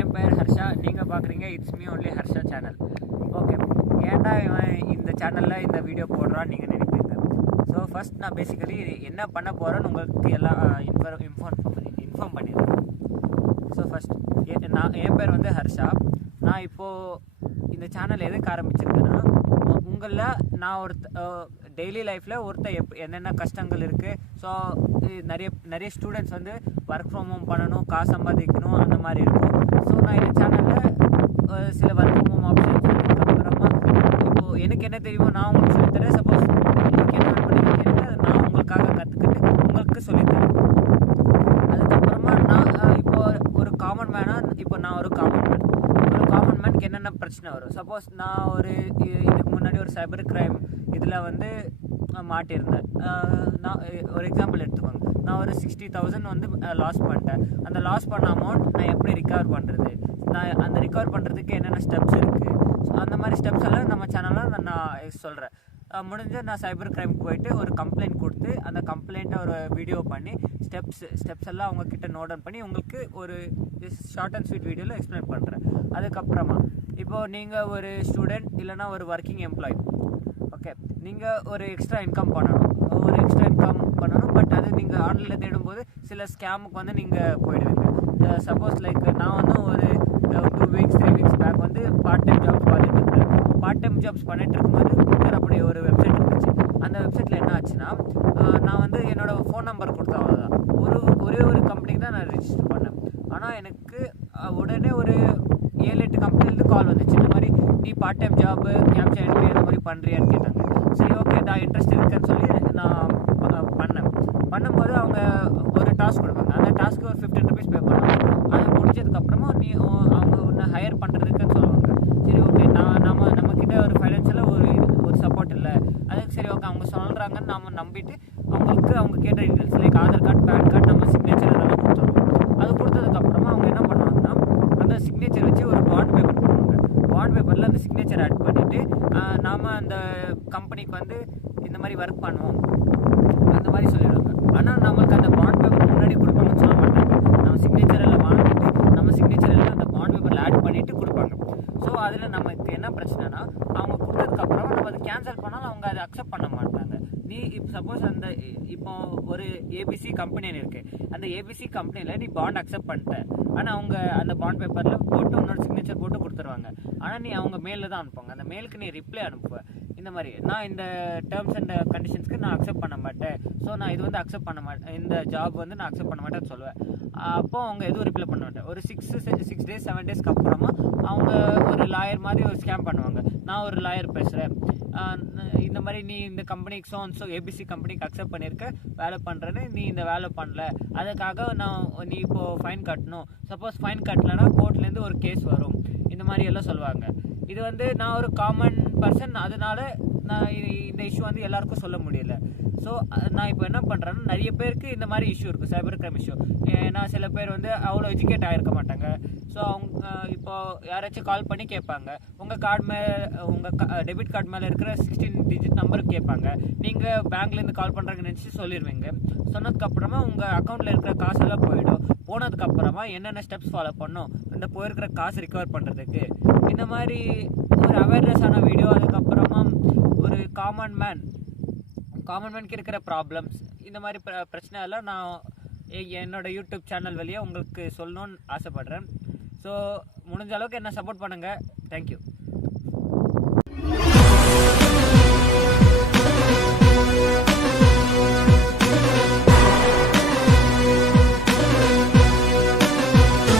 என் பேர் ஹர்ஷா. நீங்கள் பார்க்குறீங்க it's me only Harsha channel. Okay, ஏன்டா இவன் இந்த சேனலில் இந்த வீடியோ போடுறான்னு நீங்கள் நினைப்பீங்க. ஸோ ஃபஸ்ட் நான் பேசிக்கலி என்ன பண்ண போகிறேன்னு உங்களுக்கு எல்லாம் இன்ஃபார்ம் பண்ணிடுறேன். ஸோ ஃபஸ்ட் என் பேர் வந்து ஹர்ஷா. நான் இப்போது இந்த சேனல் எதுக்கு ஆரம்பிச்சிருக்கேன்னா, உங்களில் நான் டெய்லி லைஃப்பில் என்னென்ன கஷ்டங்கள் இருக்குது. ஸோ நிறைய ஸ்டூடெண்ட்ஸ் வந்து ஒர்க் ஃப்ரம் ஹோம் பண்ணணும், காசு சம்பாதிக்கணும், அந்த மாதிரி இருக்கும். ஸோ நான் இந்த சேனலில் சில ஒர்க் ஃப்ரம் ஹோம் ஆப்ஷன்ஸ் அதுக்கப்புறமா இப்போது எனக்கு என்ன தெரியுமோ நான் உங்களுக்கு சொல்லித்தரேன். சப்போஸ் உங்களுக்கு என்ன பண்ணி கேட்டு அதை நான் உங்களுக்காக கற்றுக்கிட்டு உங்களுக்கு சொல்லித்தரேன். அதுக்கப்புறமா நான் இப்போது ஒரு காமன் மேனாக நான் ஒரு காமன் மேனுக்கு என்னென்ன பிரச்சனை வரும். சப்போஸ் நான் இதுக்கு முன்னாடி ஒரு சைபர் கிரைம் இதில் வந்து மாட்டியிருந்தேன். நான் ஒரு எக்ஸாம்பிள் எடுத்துக்கோங்க. நான் ஒரு 60,000 வந்து லாஸ் பண்ணிட்டேன். அந்த லாஸ் பண்ண அமௌண்ட் நான் எப்படி ரிகவர் பண்ணுறது, நான் அந்த ரிகவர் பண்ணுறதுக்கு என்னென்ன ஸ்டெப்ஸ் இருக்குது, அந்த மாதிரி ஸ்டெப்ஸ் எல்லாம் நம்ம சேனலில் நான் சொல்கிறேன். முடிஞ்ச நான் சைபர் கிரைமுக்கு போயிட்டு ஒரு கம்ப்ளைண்ட் கொடுத்து அந்த கம்ப்ளைண்ட்டை ஒரு வீடியோ பண்ணி ஸ்டெப்ஸ் எல்லாம் அவங்கக்கிட்ட நோட் டவுன் பண்ணி உங்களுக்கு ஒரு ஷார்ட் அண்ட் ஸ்வீட் வீடியோவில் எக்ஸ்பிளைன் பண்ணுறேன். அதுக்கப்புறமா இப்போது நீங்கள் ஒரு ஸ்டூடெண்ட் இல்லைனா ஒரு ஒர்க்கிங் எம்ப்ளாயி. ஓகே, நீங்கள் ஒரு எக்ஸ்ட்ரா இன்கம் பண்ணணும். பட் அது நீங்கள் ஆன்லைனில் தேடும்போது சில ஸ்கேமுக்கு வந்து நீங்கள் போயிடுவீங்க. சப்போஸ் லைக் நான் வந்து ஒரு 2 வீக்ஸ் 3 வீக்ஸ் பேக் வந்து பார்ட் டைம் ஜாப்ஸ் பார்த்துட்டு இருந்தேன். பார்ட் டைம் ஜாப்ஸ் பண்ணிட்டு இருக்கும்போது அப்படியே ஒரு வெப்சைட் இருந்துச்சு. அந்த வெப்சைட்டில் என்ன ஆச்சுன்னா, நான் வந்து என்னோடய ஃபோன் நம்பர் கொடுத்தேன். அவ்வளோதான். ஒரே ஒரு கம்பெனிக்கு தான் நான் ரிஜிஸ்டர் பண்ணேன். ஆனால் எனக்கு உடனே ஒரு 7-8 கம்பெனிலேருந்து கால் வந்துச்சு. இந்த மாதிரி நீ part time job capture entry அந்த மாதிரி பண்ணுறியான்னு கேட்டாங்க. சரி, ஓகே, நான் இன்ட்ரெஸ்ட் இருக்குன்னு சொல்லி நான் பண்ணும்போது அவங்க ஒரு டாஸ்க் கொடுப்பாங்க. அந்த டாஸ்க்கு ஒரு 15 ருபீஸ் பே பண்ணுவாங்க. அது முடிஞ்சதுக்கப்புறமா அவங்க ஒன்று ஹையர் பண்ணுறதுக்குன்னு சொல்லுவாங்க. சரி, ஓகே, நம்மக்கிட்ட ஒரு ஃபைனான்ஷியலாக ஒரு சப்போர்ட் இல்லை. அதுக்கு சரி, ஓகே, அவங்க சொல்கிறாங்கன்னு நம்ம நம்பிட்டு அவங்க கேட்ட details like Aadhaar card, PAN card, நம்ம சிக்னேச்சர் அதெல்லாம் கொடுத்துருவோம். அது கொடுத்ததுக்கப்புறமா அவங்க என்ன பண்ணுவாங்கன்னா, அந்த சிக்னேச்சர் வச்சு ஒரு பாண்ட் பேப்பர் பண்ணுவாங்க. பாண்ட் பேப்பரில் அந்த சிக்னேச்சர் ஆட் பண்ணிவிட்டு நாம் அந்த கம்பெனிக்கு வந்து இந்த மாதிரி ஒர்க் பண்ணுவோம் அந்த மாதிரி சொல்லிடுவாங்க. ஆனால் நம்மளுக்கு அந்த பாண்ட் பேப்பர் முன்னாடி கொடுப்பாங்கன்னு சொல்ல மாட்டாங்க. நம்ம சிக்னேச்சர் எல்லாம் வாங்கிட்டு நம்ம சிக்னேச்சர் எல்லாம் அந்த பாண்ட் பேப்பரில் ஆட் பண்ணிவிட்டு கொடுப்பாங்க. ஸோ அதில் நமக்கு என்ன பிரச்சனைனா, அவங்க கொடுத்ததுக்கப்புறமா நம்ம அதை கேன்சல் பண்ணாலும் அவங்க அதை அக்செப்ட் பண்ண மாட்டாங்க. சப்போஸ் இப்போ ஒரு ஏபிசி கம்பெனின்னு இருக்குது. அந்த ஏபிசி கம்பெனியில் நீ பாண்ட் அக்செப்ட் பண்ணிட்ட. ஆனால் அவங்க அந்த பாண்ட் பேப்பரில் போட்டு உன்னோட சிக்னேச்சர் போட்டு கொடுத்துருவாங்க. ஆனால் நீ அவங்க மெயிலில் தான் அனுப்புவாங்க. அந்த மெயிலுக்கு நீ ரிப்ளை அனுப்புவேன். இந்த மாதிரி நான் இந்த டேர்ம்ஸ் அண்ட் கண்டிஷன்ஸ்க்கு நான் அக்செப்ட் பண்ண மாட்டேன். ஸோ நான் இது வந்து அக்செப்ட் பண்ண மாட்டேன், இந்த ஜாப் வந்து நான் அக்செப்ட் பண்ண மாட்டேன்னு சொல்லுவேன். அப்போது அவங்க எதுவும் ரிப்ளை பண்ண மாட்டேன். ஒரு 6 டேஸ் 7 டேஸ்க்கு அப்புறமா அவங்க ஒரு லாயர் மாதிரி ஒரு ஸ்கேம் பண்ணுவாங்க. நான் ஒரு லாயர் பேசுகிறேன், இந்த மாதிரி நீ இந்த கம்பெனிக்கு ஸோ ஏபிசி கம்பெனிக்கு அக்செப்ட் பண்ணியிருக்க, வேலை பண்ணுறேன்னு, நீ இந்த வேலை பண்ணல, அதுக்காக நீ இப்போது ஃபைன் கட்டணும். சப்போஸ் ஃபைன் கட்டலைன்னா கோர்ட்லேருந்து ஒரு கேஸ் வரும். இந்த மாதிரி எல்லாம் சொல்லுவாங்க. இது வந்து நான் ஒரு காமன் பர்சன், அதனால நான் இந்த இஷ்யூ வந்து எல்லாருக்கும் சொல்ல முடியல. ஸோ நான் இப்போ என்ன பண்ணுறேன்னா, நிறைய பேருக்கு இந்த மாதிரி இஷ்யூ இருக்குது, சைபர் கிரைம் இஷ்யூ. ஏன்னா சில பேர் வந்து அவ்வளோ எஜுகேட் ஆகிருக்க மாட்டாங்க. ஸோ அவங்க இப்போது யாராச்சும் கால் பண்ணி கேட்பாங்க, உங்கள் கார்டு மேலே உங்கள் டெபிட் கார்டு மேலே இருக்கிற 16 டிஜிட் நம்பருக்கு கேட்பாங்க. நீங்கள் பேங்க்லேருந்து கால் பண்ணுறாங்கன்னு நினச்சி சொல்லிடுவீங்க. சொன்னதுக்கப்புறமா உங்கள் அக்கௌண்ட்டில் இருக்கிற காசெல்லாம் போயிடும். போனதுக்கப்புறமா என்னென்ன ஸ்டெப்ஸ் ஃபாலோ பண்ணணும் இந்த போயிருக்கிற காசு ரிகவர் பண்ணுறதுக்கு, இந்த மாதிரி ஒரு அவேர்னஸான வீடியோ. அதுக்கப்புறமா ஒரு காமன் மேனுக்கு இருக்கிற ப்ராப்ளம்ஸ், இந்த மாதிரி பிரச்சனை எல்லாம் நான் என்னோடய யூடியூப் சேனல் வழியாக உங்களுக்கு சொல்லணும்னு ஆசைப்பட்றேன். ஸோ முடிஞ்ச அளவுக்கு என்ன சப்போர்ட் பண்ணுங்கள். தேங்க்யூ.